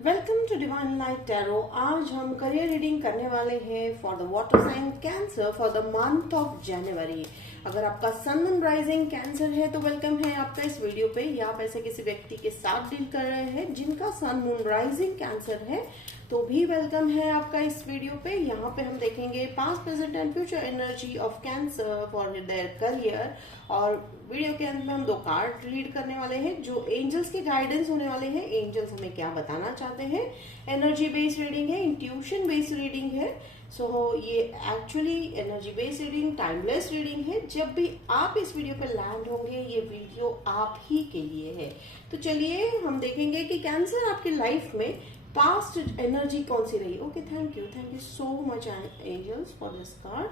Welcome to divine light tarot. आज हम career reading करने वाले हैं for the water sign Cancer for the month of January. अगर आपका सन मून राइजिंग कैंसर है तो वेलकम है आपका इस वीडियो पे, या आप ऐसे किसी व्यक्ति के साथ डील कर रहे हैं जिनका सन मून राइजिंग कैंसर है तो भी वेलकम है आपका इस वीडियो पे। यहाँ पे हम देखेंगे past present and future energy of cancer for their career, और वीडियो के अंत में हम 2 कार्ड रीड करने वाले हैं जो एंजल्स के गाइडेंस होने वाले हैं। एंजल्स हमें क्या बताना चाहते हैं। एनर्जी बेस्ड रीडिंग है, इंट्यूशन बेस्ड रीडिंग है। ये actually energy based reading, timeless reading है। जब भी आप इस वीडियो पे लैंड होंगे ये वीडियो आप ही के लिए है। तो चलिए हम देखेंगे कि कैंसर आपकी लाइफ में पास्ट एनर्जी कौन सी रही। Okay, thank you so much angels for this card,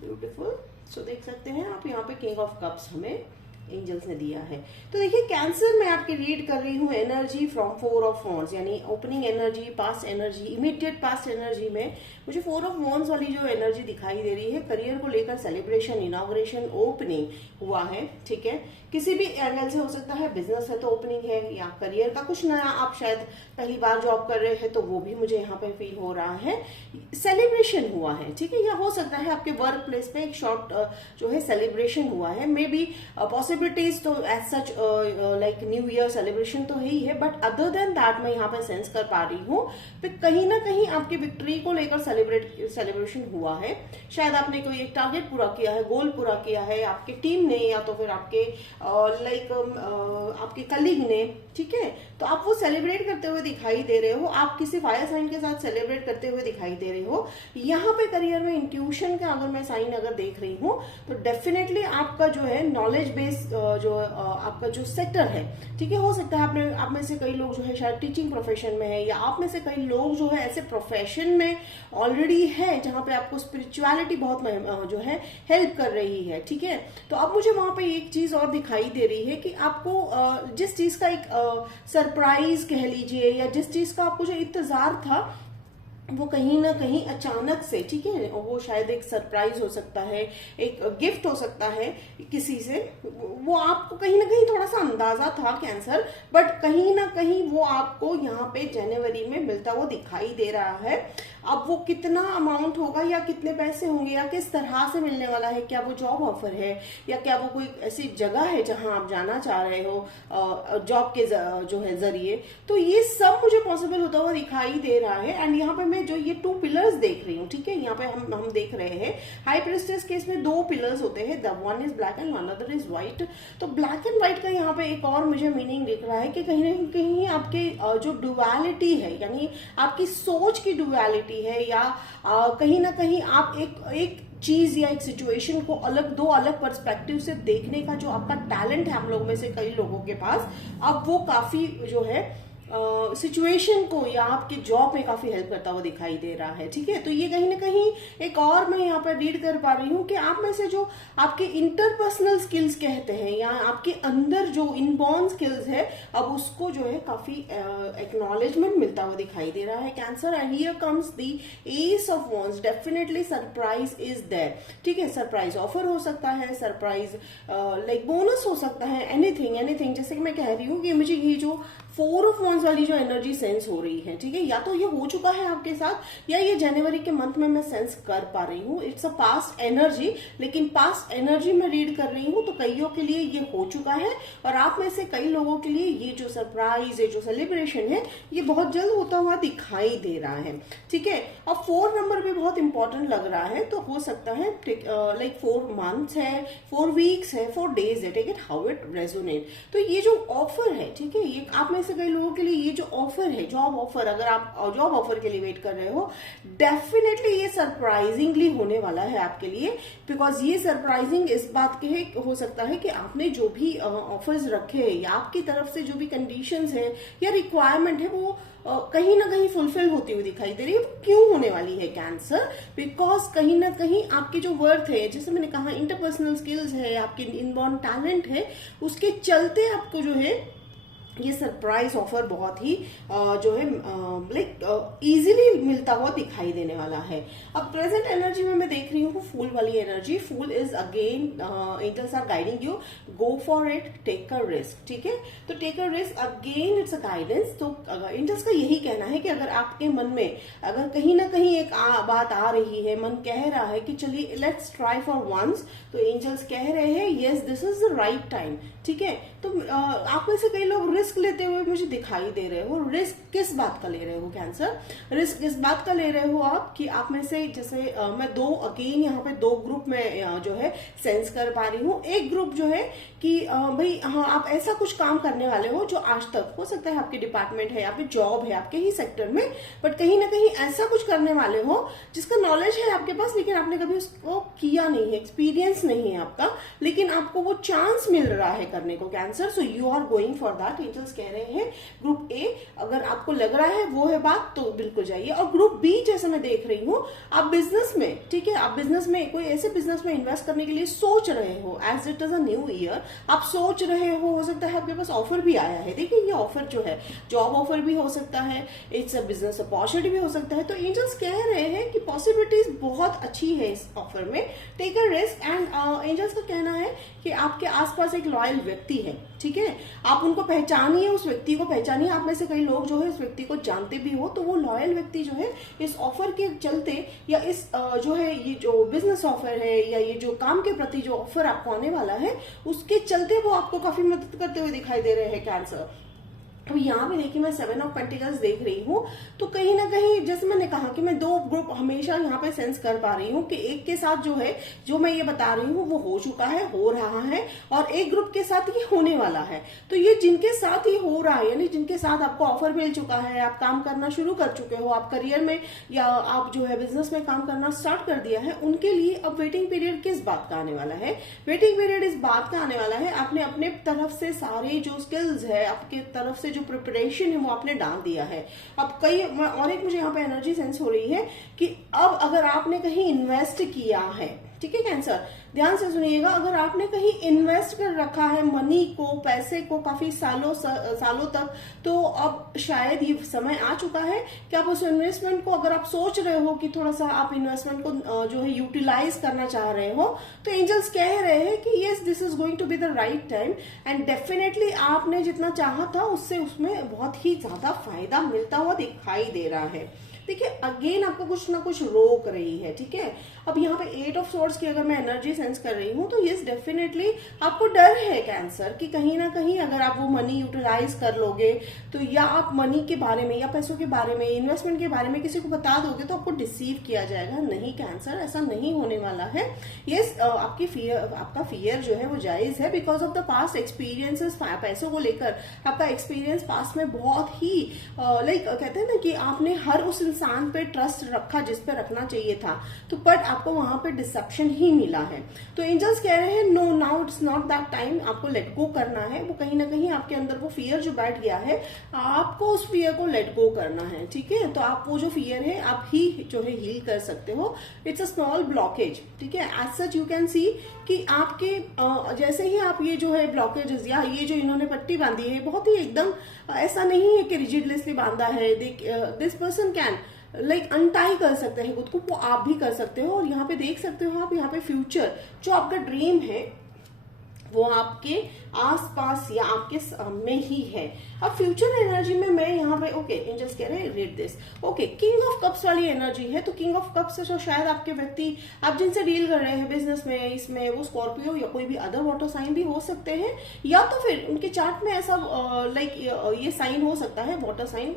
beautiful. So देख सकते हैं आप यहाँ पे किंग ऑफ कप्स हमें एंजल्स ने दिया है। तो देखिए कैंसर में आपकी रीड कर रही हूँ एनर्जी फ्रॉम 4 ऑफ वॉन्ड्स, यानी opening energy, past energy, immediate past energy में मुझे 4 ऑफ वॉन्ड्स वाली जो एनर्जी दिखाई दे रही है। करियर को लेकर सेलिब्रेशन, इनॉग्रेशन, ओपनिंग हुआ है। ठीक है, किसी भी एंगल से हो सकता है। बिजनेस है तो ओपनिंग है, या करियर का कुछ नया, आप शायद पहली बार जॉब कर रहे हैं तो वो भी मुझे यहाँ पे फील हो रहा है। सेलिब्रेशन हुआ है, ठीक है, या हो सकता है आपके वर्क प्लेस पे एक शॉर्ट जो है सेलिब्रेशन हुआ है। मे बी पॉसिबिलिटीज तो as such like New Year celebration तो है ही है, बट अदर देन दैट मैं यहाँ पे सेंस कर पा रही हूँ कहीं ना कहीं आपकी विक्ट्री को लेकर सेलिब्रेशन हुआ है। शायद आपने कोई एक टारगेट पूरा किया है, गोल पूरा किया है आपके टीम ने, या तो फिर आपके आपके कलीग ने। ठीक है, तो आप वो सेलिब्रेट करते हुए दिखाई दे रहे हो। आप किसी फायर साइन के साथ सेलिब्रेट करते हुए दिखाई दे रहे हो। यहाँ पे करियर में इंट्यूशन का अगर मैं साइन अगर देख रही हूँ तो डेफिनेटली आपका जो है नॉलेज बेस जो आपका जो सेक्टर है, ठीक है, हो सकता है आप में से कई लोग जो है शायद टीचिंग प्रोफेशन में है, या आप में से कई लोग जो है ऐसे प्रोफेशन में ऑलरेडी है जहां पे आपको स्पिरिचुअलिटी बहुत जो है हेल्प कर रही है। ठीक है, तो अब मुझे वहां पे एक चीज और दिखाई दे रही है कि आपको जिस चीज का एक सरप्राइज कह लीजिए, या जिस चीज का आपको जो इंतजार था वो कहीं ना कहीं अचानक से, ठीक है, वो शायद एक सरप्राइज हो सकता है, एक गिफ्ट हो सकता है किसी से, वो आपको कहीं ना कहीं थोड़ा सा अंदाजा था कैंसर, बट कहीं ना कहीं वो आपको यहाँ पे जनवरी में मिलता हुआ दिखाई दे रहा है। अब वो कितना अमाउंट होगा, या कितने पैसे होंगे, या किस तरह से मिलने वाला है, क्या वो जॉब ऑफर है, या क्या वो कोई ऐसी जगह है जहां आप जाना चाह रहे हो जॉब के जो है जरिए, तो ये सब मुझे पॉसिबल होता हुआ दिखाई दे रहा है। एंड यहाँ पे मैं जो ये 2 पिलर्स देख रही हूँ, ठीक है, यहाँ पे हम देख रहे हैं हाई प्रीस्टेस केस में 2 पिलर्स होते हैं, the one is black and one other is white. तो ब्लैक एंड व्हाइट का यहाँ पे एक और मुझे मीनिंग दिख रहा है कि कहीं ना कहीं आपके जो डुअलिटी है, यानी आपकी सोच की डुअलिटी है, या कहीं ना कहीं आप एक चीज या एक सिचुएशन को दो अलग पर्सपेक्टिव से देखने का जो आपका टैलेंट है हम लोग में से कई लोगों के पास, अब वो काफी जो है सिचुएशन को या आपके जॉब में काफी हेल्प करता हुआ दिखाई दे रहा है। ठीक है, तो ये कहीं ना कहीं एक और मैं यहाँ पर रीड कर पा रही हूँ कि आप में से जो आपके इंटरपर्सनल स्किल्स कहते हैं, या आपके अंदर जो इनबॉर्न स्किल्स है, अब उसको जो है काफी एक्नॉलेजमेंट मिलता हुआ दिखाई दे रहा है Cancer. And here comes the ace of wands, definitely surprise is there. ठीक है, सरप्राइज ऑफर हो सकता है, सरप्राइज लाइक बोनस हो सकता है, एनीथिंग। जैसे कि मैं कह रही हूँ कि मुझे ये जो 4 ऑफ वॉन्ड्स वाली जो एनर्जी सेंस हो रही है, ठीक है, या तो ये हो चुका है आपके साथ, या ये जनवरी के मंथ में मैं सेंस कर पा रही हूँ। इट्स अ पास्ट एनर्जी, लेकिन पास्ट एनर्जी में रीड कर रही हूँ तो कईयों के लिए ये हो चुका है, और आप में से कई लोगों के लिए ये जो सरप्राइज है, जो सेलिब्रेशन है, ये बहुत जल्द होता हुआ दिखाई दे रहा है। ठीक है, और 4 नंबर भी बहुत इंपॉर्टेंट लग रहा है, तो हो सकता है लाइक 4 मंथ्स है, 4 वीक्स है, 4 डेज है, take it how it resonate. तो ये जो ऑफर है, ठीक है, ये आप में से कई लोगों के लिए ये जो ऑफर है, जॉब ऑफर, अगर आप जॉब ऑफर के लिए वेट कर रहे हो, डेफिनेटली ये सरप्राइजिंगली होने वाला है आपके लिए। बिकॉज ये सरप्राइजिंग इस बात के हो सकता है कि आपने जो भी ऑफर्स रखे हैं, या आपकी तरफ से जो भी कंडीशंस है या रिक्वायरमेंट है, वो कहीं ना कहीं फुलफिल होती हुई दिखाई दे रही है। वो क्यों होने वाली है कैंसर? बिकॉज कहीं ना कहीं आपकी जो वर्थ है, जैसे मैंने कहा, इंटरपर्सनल स्किल्स है, आपके इनबॉर्न टैलेंट है, उसके चलते आपको जो है ये सरप्राइज ऑफर बहुत ही जो है लाइक इजीली मिलता हुआ दिखाई देने वाला है। अब प्रेजेंट एनर्जी में मैं देख रही हूँ फूल वाली energy. Fool is again angels are guiding you, go for it, take a risk. ठीक है, तो take a risk again it's a guidance. तो एंजल्स का यही कहना है कि अगर आपके मन में अगर कहीं ना कहीं एक बात आ रही है, मन कह रहा है कि चलिए लेट्स ट्राई फॉर वंस, तो एंजल्स कह रहे हैं yes this is the right time. ठीक है, तो आप में से कई लोग रिस्क लेते हुए मुझे दिखाई दे रहे हो। रिस्क किस बात का ले रहे हो कैंसर? रिस्क इस बात का ले रहे हो आप कि आप में से जैसे मैं अगेन यहाँ पे दो ग्रुप में जो है सेंस कर पा रही हूँ। एक ग्रुप जो है कि भाई हाँ आप ऐसा कुछ काम करने वाले हो जो आज तक हो सकता है आपके डिपार्टमेंट है या फिर जॉब है आपके ही सेक्टर में, बट कहीं ना कहीं ऐसा कुछ करने वाले हो जिसका नॉलेज है आपके पास लेकिन आपने कभी उसको किया नहीं है, एक्सपीरियंस नहीं है आपका, लेकिन आपको वो चांस मिल रहा है करने को Cancer. So you are going for that. Angels कह रहे हैं ग्रुप ए, अगर आपको लग रहा है वो है बात तो बिल्कुल जाइए। और ग्रुप बी जैसे मैं देख रही हूँ आप बिजनेस में, ठीक है, आप बिजनेस में कोई ऐसे बिजनेस में इन्वेस्ट करने के लिए सोच रहे हो, as it is a New Year आप सोच रहे हो सकता है आपके पास ऑफर भी आया है। देखिए ये ऑफर जो है जॉब ऑफर भी हो सकता है, इट्स अ बिजनेस अपॉर्चुनिटी भी हो सकता है। तो एंजल्स कह रहे हैं कि पॉसिबिलिटीज बहुत अच्छी है इस ऑफर में, take a risk. And angels का कहना है कि आपके आसपास एक लॉयल व्यक्ति है। ठीक है, आप उनको पहचानिए, उस व्यक्ति को पहचानिए। आप में से कई लोग जो है इस व्यक्ति को जानते भी हो, तो वो लॉयल व्यक्ति जो है इस ऑफर के चलते या इस जो है ये जो बिजनेस ऑफर है या ये जो काम के प्रति जो ऑफर आपको आने वाला है उसके चलते वो आपको काफी मदद करते हुए दिखाई दे रहे हैं कैंसर। अब यहाँ पे देखिए मैं 7 ऑफ पेंटिकल्स देख रही हूँ, तो कहीं ना कहीं जैसे मैंने कहा कि मैं दो ग्रुप हमेशा यहाँ पे सेंस कर पा रही हूँ कि एक के साथ जो है जो मैं ये बता रही हूँ वो हो चुका है, हो रहा है, और एक ग्रुप के साथ ये होने वाला है। तो ये जिनके साथ ये हो रहा है यानी जिनके साथ आपको ऑफर मिल चुका है, आप काम करना शुरू कर चुके हो, आप करियर में या आप जो है बिजनेस में काम करना स्टार्ट कर दिया है, उनके लिए अब वेटिंग पीरियड किस बात का आने वाला है? वेटिंग पीरियड इस बात का आने वाला है आपने अपने तरफ से सारे जो स्किल्स है, आपके तरफ से जो प्रिपरेशन है वो आपने डाल दिया है। अब कई और एक मुझे यहाँ पे एनर्जी सेंस हो रही है कि अब अगर आपने कहीं इन्वेस्ट किया है, ठीक है कैंसर, ध्यान से सुनिएगा, अगर आपने कहीं इन्वेस्ट कर रखा है मनी को, पैसे को काफी सालों तक, तो अब शायद ये समय आ चुका है कि आप उस इन्वेस्टमेंट को, अगर आप सोच रहे हो कि थोड़ा सा आप इन्वेस्टमेंट को जो है यूटिलाइज करना चाह रहे हो, तो एंजल्स कह रहे हैं कि yes this is going to be the right time and definitely आपने जितना चाहा था उससे उसमें बहुत ही ज्यादा फायदा मिलता हुआ दिखाई दे रहा है। देखिए अगेन आपको कुछ ना कुछ रोक रही है। ठीक है, अब यहाँ पे 8 ऑफ सोर्ड्स की अगर मैं एनर्जी सेंस कर रही हूँ तो यस डेफिनेटली आपको डर है कैंसर कि कहीं ना कहीं अगर आप वो मनी यूटिलाइज कर लोगे तो, या आप मनी के बारे में या पैसों के बारे में, इन्वेस्टमेंट के बारे में किसी को बता दोगे तो आपको डिसीव किया जाएगा। नहीं कैंसर, ऐसा नहीं होने वाला है। यस आपका फियर जो है वो जायज है because of the past experiences. पैसों को लेकर आपका एक्सपीरियंस पास्ट में बहुत ही लाइक कहते हैं ना कि आपने हर उस इंसान पे ट्रस्ट रखा जिस पे रखना चाहिए था, तो बट आपको वहां पे डिसेप्शन ही मिला है। तो एंजल्स कह रहे हैं no now it's not that time, आपको लेट गो करना है। वो कहीं ना कहीं आपके अंदर वो फियर जो बैठ गया है आपको उस फियर को लेट गो करना है। ठीक है, तो आप वो जो फियर है आप ही जो है हील कर सकते हो। It's a small blockage. ठीक है, as such you can see कि आपके जैसे ही आप ये जो है ब्लॉकेजेस या ये जो इन्होंने पट्टी बांधी है बहुत ही एकदम ऐसा नहीं है कि रिजिडलेसली बांधा है। This person can like untie कर सकते हैं खुद को, वो आप भी कर सकते हो। और यहाँ पे देख सकते हो आप यहाँ पे फ्यूचर जो आपका ड्रीम है वो आपके आसपास या आपके सामने ही है। अब फ्यूचर एनर्जी में मैं यहाँ पे ओके एंजल्स कह रहे हैं read this. Okay, king of cups वाली एनर्जी है, तो किंग ऑफ कप्स से शायद आपके व्यक्ति आप जिनसे डील कर रहे हैं बिजनेस में, इसमें वो स्कॉर्पियो या कोई भी अदर वाटर साइन भी हो सकते हैं, या तो फिर उनके चार्ट में ऐसा लाइक ये साइन हो सकता है, वाटर साइन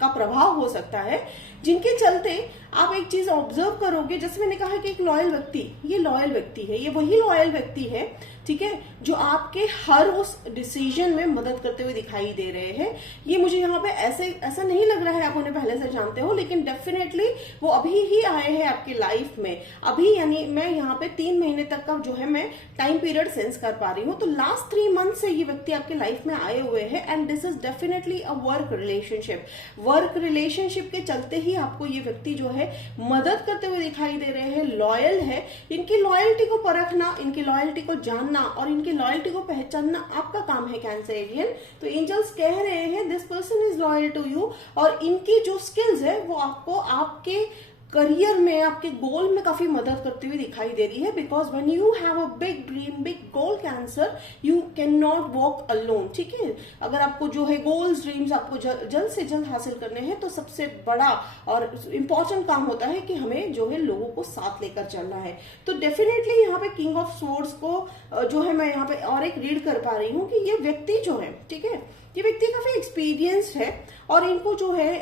का प्रभाव हो सकता है, जिनके चलते आप एक चीज ऑब्जर्व करोगे। जैसे मैंने कहा कि एक लॉयल व्यक्ति, ये लॉयल व्यक्ति है, ये वही लॉयल व्यक्ति है, ठीक है, जो आपके हर उस डिसीजन में मदद करते हुए दिखाई दे रहे हैं। ये मुझे यहाँ पे ऐसा नहीं लग रहा है आप उन्हें पहले से जानते हो, लेकिन डेफिनेटली वो अभी ही आए हैं आपकी लाइफ में, अभी, यानी मैं यहाँ पे 3 महीने तक का जो है मैं टाइम पीरियड सेंस कर पा रही हूँ। तो लास्ट 3 मंथ से ये व्यक्ति आपके लाइफ में आए हुए हैं and this is definitely a work relationship. Work relationship के चलते ही आपको ये व्यक्ति जो है मदद करते हुए दिखाई दे रहे हैं, लॉयल है। इनकी लॉयल्टी को परखना, इनकी लॉयल्टी को जानना पहचानना और इनकी लॉयल्टी को पहचानना आपका काम है कैंसरियन। तो एंजल्स कह रहे हैं this person is loyal to you, और इनकी जो स्किल्स है वो आपको आपके करियर में, आपके गोल में काफी मदद करती हुई दिखाई दे रही है। Because when you have a big dream, big goal cancer, you can not walk alone, ठीक है। अगर आपको जो है गोल्स, ड्रीम्स आपको जल्द से जल्द हासिल करने हैं तो सबसे बड़ा और इम्पोर्टेंट काम होता है कि हमें जो है लोगों को साथ लेकर चलना है। तो डेफिनेटली यहाँ पे किंग ऑफ स्वॉर्ड्स को जो है मैं यहाँ पे और एक रीड कर पा रही हूँ कि ये व्यक्ति जो है, ठीक है, ये व्यक्ति काफी एक्सपीरियंस्ड है और इनको जो है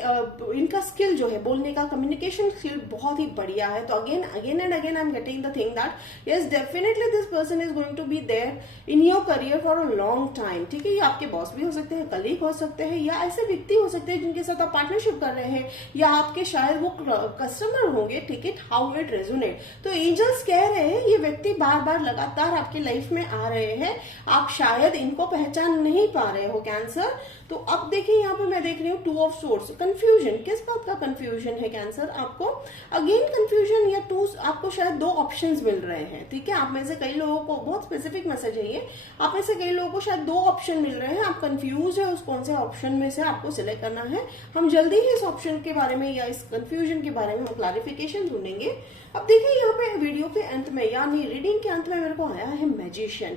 इनका स्किल जो है बोलने का, कम्युनिकेशन स्किल बहुत ही बढ़िया है। तो again and again I am getting the thing that yes definitely this person is going to be there in your career for a long time, ठीक है। ये आपके बॉस भी हो सकते हैं, कलीग हो सकते हैं, या ऐसे व्यक्ति हो सकते हैं जिनके साथ आप पार्टनरशिप कर रहे हैं, या आपके शायद वो कस्टमर होंगे, ठीक है। How it resonate. तो एंजल्स कह रहे हैं ये व्यक्ति बार बार लगातार आपकी लाइफ में आ रहे हैं, आप शायद इनको पहचान नहीं पा रहे हो कैंसर। तो अब देखिए यहाँ पे मैं देख रही हूँ 2 ऑफ सोर्स, कंफ्यूजन। किस बात का कंफ्यूजन है कैंसर आपको? अगेन कंफ्यूजन या 2, आपको शायद 2 ऑप्शंस मिल रहे हैं, ठीक है। आप में से कई लोगों को, बहुत स्पेसिफिक मैसेज है ये, आप में से कई लोगों को शायद 2 ऑप्शन मिल रहे हैं, आप कंफ्यूज है उस कौन से ऑप्शन में से आपको सिलेक्ट करना है। हम जल्दी ही इस ऑप्शन के बारे में या इस कंफ्यूजन के बारे में क्लैरिफिकेशन ढूंढेंगे। अब देखिए यहाँ पे वीडियो के अंत में, यानी रीडिंग के अंत में मेरे को आया है magician.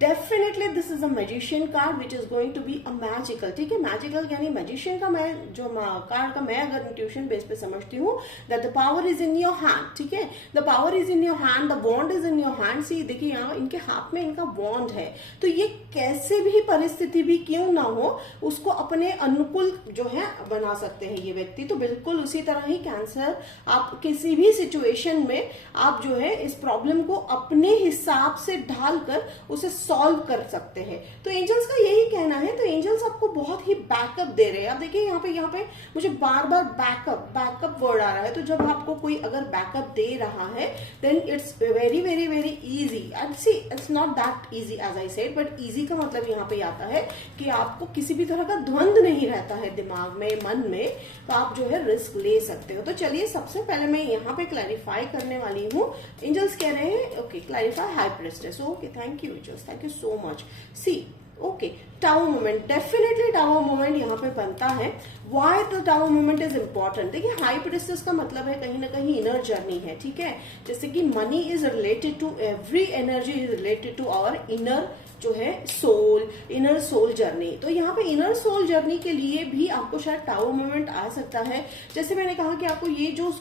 Definitely this is a magician card which is going to be a magical, ठीक है। मैजिकल यानी मैजिशियन का मैं जो कार्ड का मैं अगर इंट्यूशन बेस पे समझती हूँ that the power is in your hand, ठीक है। The power is in your hand, the wand is in your hand. See देखिए यहाँ इनके हाथ में इनका वॉन्ड है, तो ये कैसे भी परिस्थिति भी क्यों ना हो उसको अपने अनुकूल जो है बना सकते हैं ये व्यक्ति। तो बिल्कुल उसी तरह ही कैंसर, आप किसी भी सिचुएशन में आप जो है इस प्रॉब्लम को अपने हिसाब से ढालकर उसे सॉल्व कर सकते हैं। तो एंजल्स का यही कहना है। तो एंजल्स आपको बहुत ही बैकअप दे रहे हैं। आप देखिए यहाँ पे मुझे बार बार बैकअप वर्ड आ रहा है। तो जब आपको कोई अगर बैकअप दे रहा है then it's very very very easy. And see it's not that easy as I said, but easy का मतलब यहाँ पे आता है कि आपको किसी भी तरह का द्वंद नहीं रहता है दिमाग में, मन में, तो आप जो है रिस्क ले सकते हो। तो चलिए सबसे पहले मैं यहाँ पे क्लैरिफाई करने वाली हूँ। एंजल्स कह रहे हैं okay clarify high priestess. Okay thank you angels, thank you so much. See okay tower moment, definitely tower moment यहाँ पे बनता है। Why the tower moment is important? देखिए हाई प्रिस्टेस का मतलब है कहीं ना कहीं इनर जर्नी है, ठीक है। जैसे कि money is related to, every energy is related to our inner जो है सोल, इनर सोल जर्नी। तो यहाँ पे इनर सोल जर्नी के लिए भी आपको शायद टावर मोमेंट आ सकता है। जैसे मैंने कहा कि आपको ये जो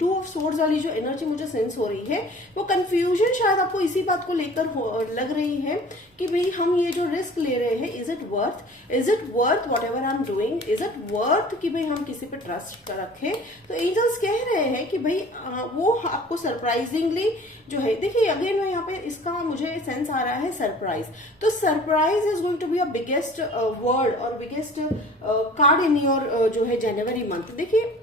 2 ऑफ सोर्ड्स वाली जो एनर्जी मुझे सेंस हो रही है, वो कंफ्यूजन शायद आपको इसी बात को लेकर लग रही है कि भाई हम ये जो रिस्क ले रहे हैं, is it worth what ever I am doing, is it worth कि भाई हम किसी पे ट्रस्ट रखें। तो एंजल्स कह रहे हैं कि भाई वो आपको सरप्राइजिंगली जो है, देखिए अगेन मैं यहाँ पे इसका मुझे सेंस आ रहा है सरप्राइज। तो surprise is going to be a biggest word और बिगेस्ट कार्ड इन योर जो है जनवरी मंथ। देखिए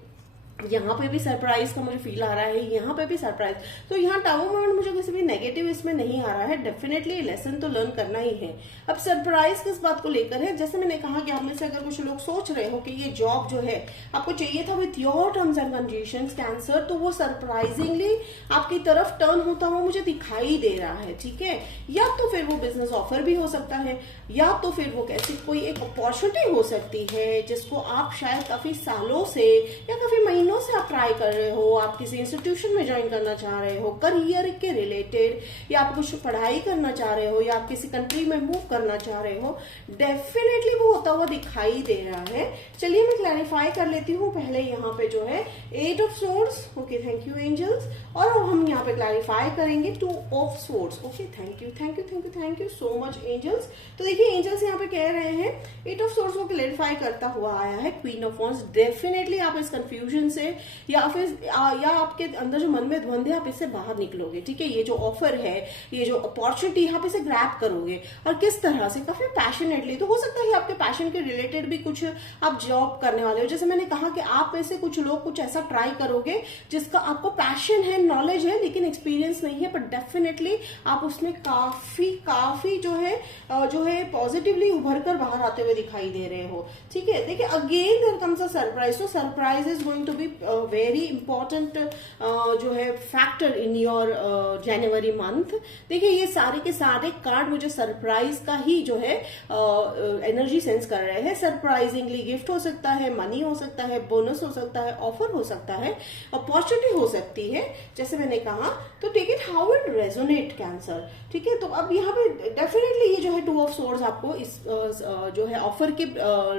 यहाँ पे भी सरप्राइज का मुझे फील आ रहा है, यहाँ पे भी सरप्राइज। तो यहाँ टावर मोमेंट मुझे किसी भी नेगेटिव इसमें नहीं आ रहा है। डेफिनेटली लेसन तो लर्न करना ही है। अब सरप्राइज किस बात को लेकर है? जैसे मैंने कहा कि आप में से अगर कुछ लोग सोच रहे हो कि ये जॉब जो है आपको चाहिए था with your terms and conditions cancer, तो वो सरप्राइजिंगली आपकी तरफ टर्न होता हुआ मुझे दिखाई दे रहा है, ठीक है। या तो फिर वो बिजनेस ऑफर भी हो सकता है, या तो फिर वो कैसी कोई एक अपॉर्चुनिटी हो सकती है जिसको आप शायद काफी सालों से या काफी महीनों से आप ट्राई कर रहे हो, आप किसी इंस्टीट्यूशन में ज्वाइन करना चाह रहे हो करियर के रिलेटेड, या आप कुछ पढ़ाई करना चाह रहे हो, या आप किसी कंट्री में मूव करना चाह रहे हो। डेफिनेटली वो होता हुआ दिखाई दे रहा है। चलिए मैं क्लैरिफाई कर लेती हूँ पहले यहाँ पे जो है 8 of swords. Okay thank you angels. और हम यहाँ पे क्लैरिफाई करेंगे 2 of swords. Okay thank you so much angels. तो देखिए एंजल्स यहाँ पे कह रहे हैं 8 ऑफ सोर्ड्स को क्लैरिफाई करता हुआ आया है क्वीन ऑफ वॉन्ड्स। डेफिनेटली आप इस कंफ्यूजन से या फिर या आपके अंदर जो मन में द्वंद है आप इससे बाहर निकलोगे, ठीक है। ये जो ऑफर है, ये जो अपॉर्चुनिटी आप इसे ग्रैब करोगे, और किस तरह से, काफी पैशनेटली। तो हो सकता है आपके पैशन के रिलेटेड भी कुछ आप जॉब करने वाले हो। जैसे मैंने कहा कि आप में से कुछ लोग कुछ ऐसा ट्राई करोगे जिसका आपको पैशन है, नॉलेज है, लेकिन एक्सपीरियंस नहीं है, बट डेफिनेटली आप उसमें काफी जो है पॉजिटिवली उभर कर बाहर आते हुए दिखाई दे रहे हो, ठीक है। देखिए again there comes a surprise. तो surprise is going to be be very important जो है factor in your January month. देखिए ये सारे के सारे कार्ड मुझे सरप्राइज का ही जो है एनर्जी सेंस कर रहे हैं। सरप्राइजिंगली गिफ्ट हो सकता है, मनी हो सकता है, बोनस हो सकता है, ऑफर हो सकता है, अपॉर्चुनिटी हो सकती है, जैसे मैंने कहा। तो take it how it resonate Cancer, ठीक है। तो अब यहाँ पे डेफिनेटली ये जो है 2 ऑफ सोर्ड्स आपको इस जो है ऑफर के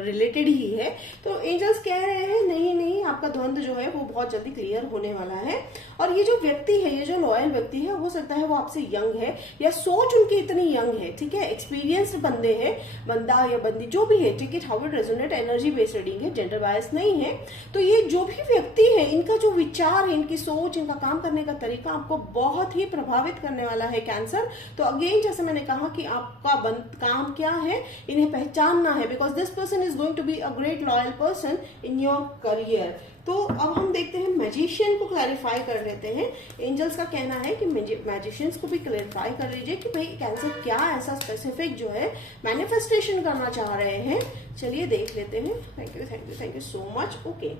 रिलेटेड ही है। तो एंजल्स कह रहे हैं नहीं नहीं, आपका द्वंद जो है वो बहुत जल्दी क्लियर होने वाला है। और ये जो व्यक्ति है, ये जो लॉयल व्यक्ति है, हो सकता है वो आपसे यंग है या सोच उनकी इतनी यंग है, ठीक है। एक्सपीरियंस्ड बंदे हैं, बंदा या बंदी जो भी है, take it how it resonate, energy based reading है, जेंडर बायस नहीं है। तो ये जो भी व्यक्ति है, इनका जो विचार है, इनकी सोच, इनका काम करने का तरीका आपको बहुत ही प्रभावित करने वाला है कैंसर। तो अगेन जैसे मैंने कहा कि आपका काम क्या है, इन्हें पहचानना है, because this person is going to be a great loyal person in your career. तो अब हम देखते हैं मैजिशियन को क्लैरिफाई कर लेते हैं। एंजल्स का कहना है कि मैजिशियंस को भी क्लैरिफाई कर लीजिए कि भाई कैंसर क्या ऐसा स्पेसिफिक जो है मैनिफेस्टेशन करना चाह रहे हैं। चलिए देख लेते हैं। Thank you thank you thank you so much. Okay,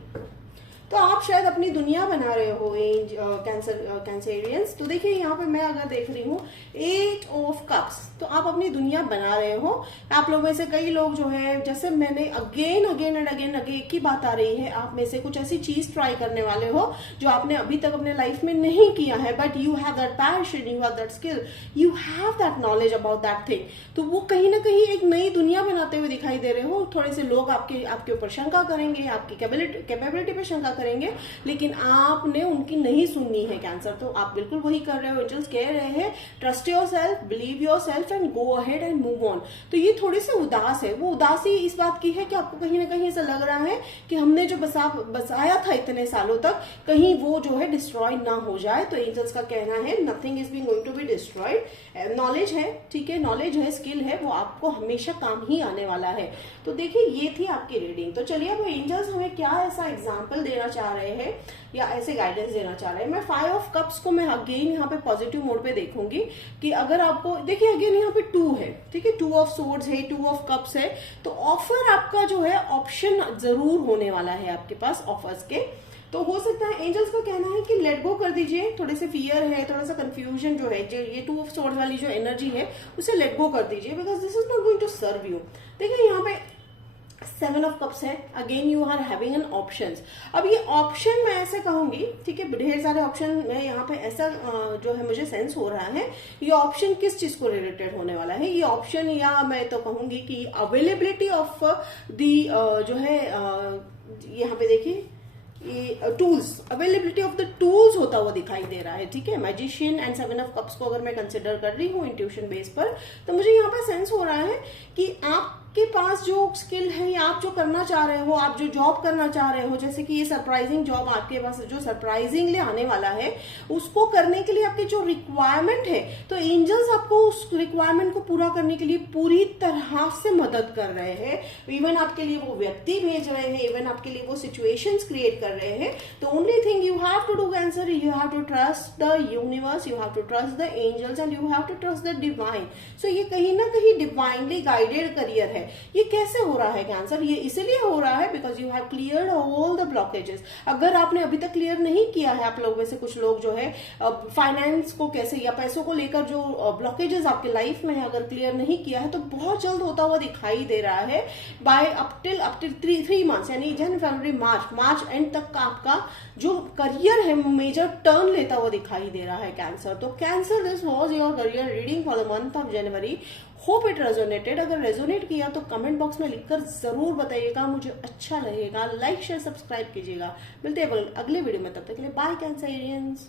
तो आप शायद अपनी दुनिया बना रहे हो कैंसरियंस। तो देखिए यहाँ पे मैं अगर देख रही हूँ 8 ऑफ कप्स, तो आप अपनी दुनिया बना रहे हो। आप लोगों में से कई लोग जो है, जैसे मैंने अगेन अगेन एंड अगेन एक ही बात आ रही है, आप में से कुछ ऐसी चीज ट्राई करने वाले हो जो आपने अभी तक अपने लाइफ में नहीं किया है, but you have that passion, you have that skill, you have that knowledge about that thing. तो वो कहीं ना कहीं एक नई दुनिया बनाते हुए दिखाई दे रहे हो। थोड़े से लोग आपके ऊपर शंका करेंगे, आपकी कैपेबिलिटी पे शंका करेंगे, लेकिन आपने उनकी नहीं सुननी है कैंसर। तो आप बिल्कुल वही कर रहे हो। एंजल्स कह रहे हैं trust your self, believe your self and go ahead and move on. तो ये थोड़ी सी उदास है। वो उदासी इस बात की है कि आपको कहीं ना कहीं ऐसा लग रहा है कि हमने जो बसाया था इतने सालों तक, कहीं वो जो है डिस्ट्रॉय ना हो जाए। तो एंजल्स का कहना है nothing is being going to be destroyed. Knowledge है, ठीक है, नॉलेज है, स्किल है, वो आपको हमेशा काम ही आने वाला है। तो देखिए ये थी आपकी रीडिंग। तो चलिए अब एंजल्स हमें क्या ऐसा एग्जाम्पल देना चाह रहे हैं या ऐसे गाइडेंस देना चाह रहे हैं। मैं 5 ऑफ कप्स को मैं अगेन यहाँ पे पॉजिटिव मोड पे देखूंगी कि अगर आपको देखिए अगेन यहाँ पे 2 है, ठीक है, 2 ऑफ सोर्ड्स है, 2 ऑफ कप्स है। तो ऑफर आपका जो है ऑप्शन जरूर होने वाला है आपके पास ऑफर्स के। तो हो सकता है एंजल्स का कहना है कि लेट गो कर दीजिए, थोड़े से फियर है, थोड़ा सा कंफ्यूजन जो है, जो ये 2 ऑफ सोर्ड्स वाली जो एनर्जी है उसे लेट गो कर दीजिए, because this is not going to serve you. देखिए यहाँ पे 7 ऑफ कप्स है, again you are having an options. अब ये ऑप्शन मैं ऐसे कहूंगी, ठीक है, ढेर सारे ऑप्शन में यहाँ पे ऐसा जो है मुझे सेंस हो रहा है। ये ऑप्शन किस चीज को रिलेटेड होने वाला है? ये ऑप्शन, या मैं तो कहूंगी कि अवेलेबिलिटी ऑफ दी जो है यहाँ पे देखिए ये tools, availability of the tools होता हुआ दिखाई दे रहा है, ठीक है। मैजिशियन एंड 7 ऑफ कप्स को अगर मैं कंसिडर कर रही हूँ इंट्यूशन बेस पर, तो मुझे यहाँ पर सेंस हो रहा है कि आपके पास जो स्किल है या आप जो करना चाह रहे हो, आप जो जॉब करना चाह रहे हो, जैसे कि ये सरप्राइजिंग जॉब आपके पास जो सरप्राइजिंगली आने वाला है, उसको करने के लिए आपकी जो रिक्वायरमेंट है, तो एंजल्स आपको उस रिक्वायरमेंट को पूरा करने के लिए पूरी तरह से मदद कर रहे हैं। इवन आपके लिए वो व्यक्ति भेज रहे हैं, इवन आपके लिए वो सिचुएशंस क्रिएट कर रहे हैं। तो only thing you have to do Cancer, you have to trust the universe, you have to trust the angels and you have to trust the divine. So ये कहीं ना कहीं डिवाइनली गाइडेड करियर है। ये कैसे हो रहा है कैंसर? ये इसलिए हो रहा है because you have cleared all the blockages. अगर आपने अभी तक क्लियर नहीं किया है, आप लोगों में से कुछ लोग जो है फाइनेंस को कैसे या पैसों को लेकर जो ब्लॉकेजेस आपके लाइफ में है, अगर क्लियर नहीं किया है, तो बहुत जल्द होता हुआ दिखाई दे रहा है। बाय अप टिल 3 मंथ्स, यानी जनवरी, फरवरी, मार्च एंड तक का आपका जो करियर है मेजर टर्न लेता हुआ दिखाई दे रहा है कैंसर। तो cancer, this was your career reading for the month of January. Hope it resonated. अगर रेजोनेट किया तो कमेंट बॉक्स में लिखकर जरूर बताइएगा, मुझे अच्छा लगेगा। लाइक शेयर सब्सक्राइब कीजिएगा। मिलते हैं अगले वीडियो में, तब तक के लिए बाय कैंसरियंस।